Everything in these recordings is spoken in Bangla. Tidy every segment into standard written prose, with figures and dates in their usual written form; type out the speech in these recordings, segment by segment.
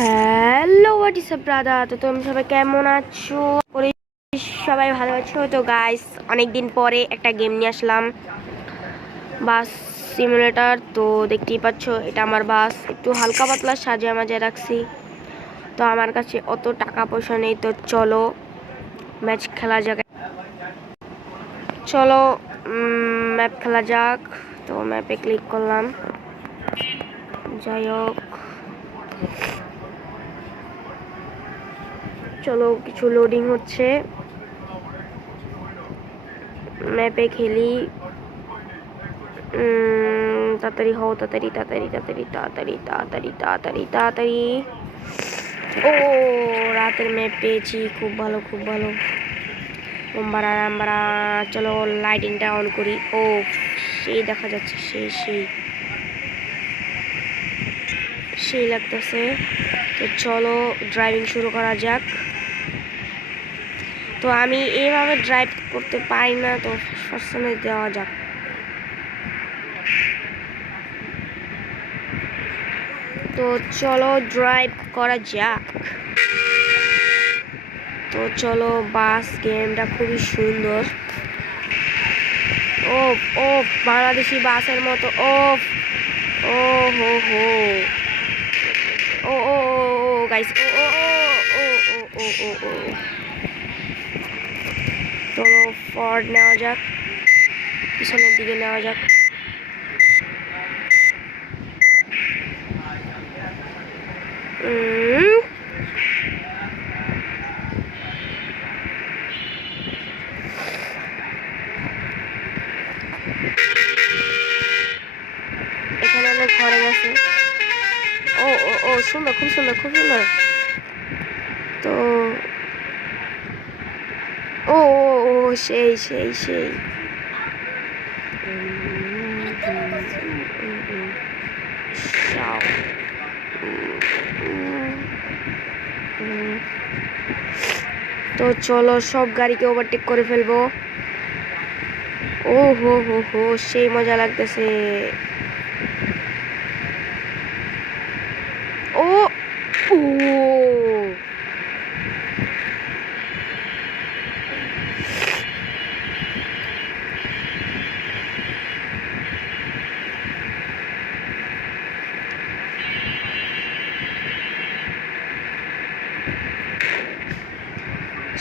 Hello what is up brother. তো তুমি সবাই কেমন আছো? সবাই ভালো আছো তো গাইস? অনেকদিন পরে একটা গেম নিয়ে আসলাম, বাস সিমুলেটর। তো দেখতেই পাচ্ছ এটা আমার বাস, একটু হালকা পাতলা সাজিয়ে মাজিয়ে রাখছি। তো আমার কাছে অত টাকা পয়সা নেই, তো চলো ম্যাচ খেলা যাক। চলো ম্যাপ খেলা যাক। তো ম্যাপে ক্লিক করলাম। যাই হোক, চলো কিছু লোডিং হচ্ছে, ম্যাপে খেলি। তাড়াতাড়ি হও, তাড়াতাড়ি তাড়াতাড়ি তাড়াতাড়ি তাড়াতাড়ি তাড়াতাড়ি তাড়াতাড়ি তাড়াতাড়ি। ও রাতের ম্যাপ পেয়েছি, খুব ভালো খুব ভালো। রামবারা রামবারা। চলো লাইটিংটা অন করি। ও সেই দেখা যাচ্ছে, সেই সেই সেই লাগতেছে। তো চলো ড্রাইভিং শুরু করা যাক। তো আমি এইভাবে ড্রাইভ করতে পারি না, তো ফার্স্ট দেওয়া যাক। তো চলো ড্রাইভ করা যাক। তো চলো, বাস গেমটা খুবই সুন্দর। ও ও বাংলাদেশি বাসের মতো। ও ও হো হো। ও ও ও গাইস। ও ও ও ও ও ও ও ও। চলো ফরওয়ার্ড নেওয়া যাক, পিছনের দিকে নেওয়া যাক। এখানে অনেক ঘরে গেছে। ও ও ও সুন্দর, খুব সুন্দর খুব সুন্দর। তো ও ও ও সেই সেই সেই। তো চলো সব গাড়িকে ওভারটেক করে ফেলবো। ও হো হো হো সেই মজা লাগতেছে। ও ও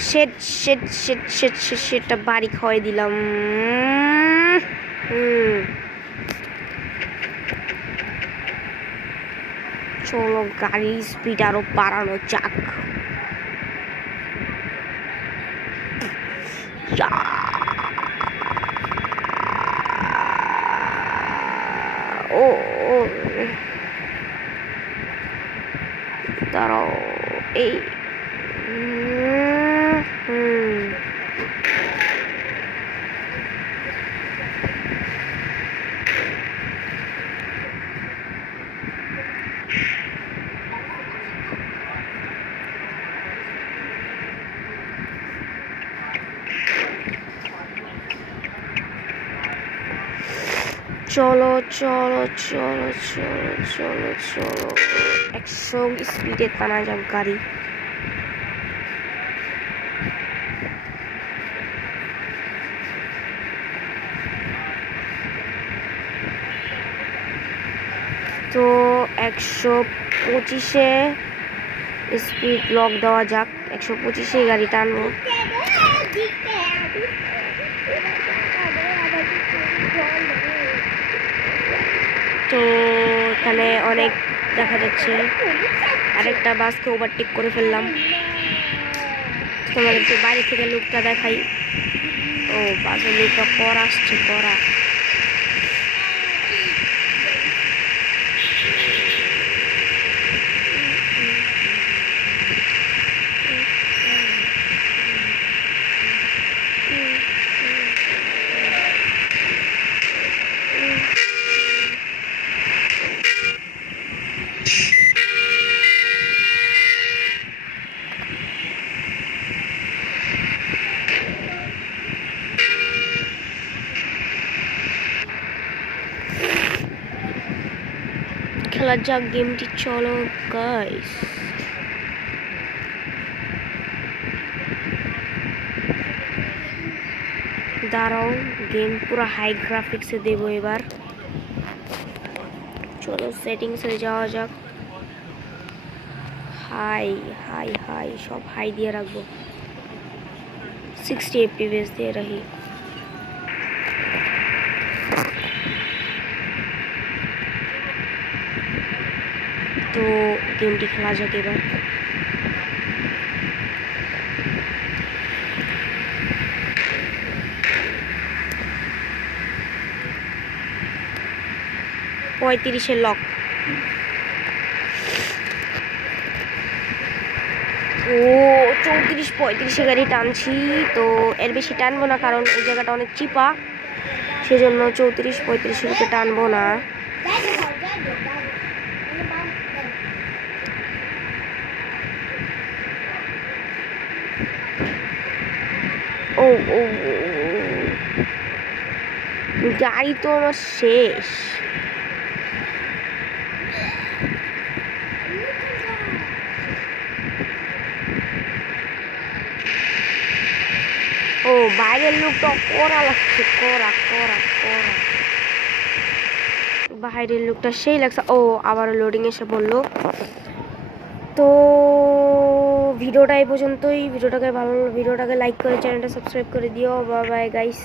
শেট শেট শেট শেট শেট শেটটা বাড়ি খাওয়াই দিলাম। চলো গাড়ির স্পিড আরো বাড়ানো যাক। ও ও দাঁড়াও এই চলো চলো চলো চলো চলো চলো 100 স্পিডে টানা যাক গাড়ি। তো 125-এ স্পিড লক দেওয়া যাক। 125-এ গাড়ি টানবো। তো এখানে অনেক দেখা যাচ্ছে, আরেকটা বাসকে ওভারটেক করে ফেললাম। তোমাদেরকে বাইরে থেকে লুকটা দেখাই। ও বাসের লুকটা করা আসছে, করা। যাক গেমটি, চলো গাইস। দাঁড়াও, গেম পুরো হাই গ্রাফিক্সে দেবো এবার। চলো সেটিংসে যাওয়া যাক। হাই হাই হাই সব হাই দিয়ে রাখবো, 60 FPS দিয়ে রাখি। তো গেমটি খেলা যাক এবার। পঁয়ত্রিশের লক। ও 34-35 গাড়ি টানছি, তো এর বেশি টানবো না কারণ এই জায়গাটা অনেক চিপা, সেজন্য 34-35 রুপে টানবো না। ও ও গাড়ি তো আমার শেষ। ও বাইরের লোকটা করা লাগছে, করা করা করা বাইরের লোকটা সেই লাগছে। ও আবার লোডিং এসে বললো। তো ভিডিওটা এই পর্যন্তই। ভিডিওটাকে লাইক করে চ্যানেলটা সাবস্ক্রাইব করে দিও। Bye bye guys.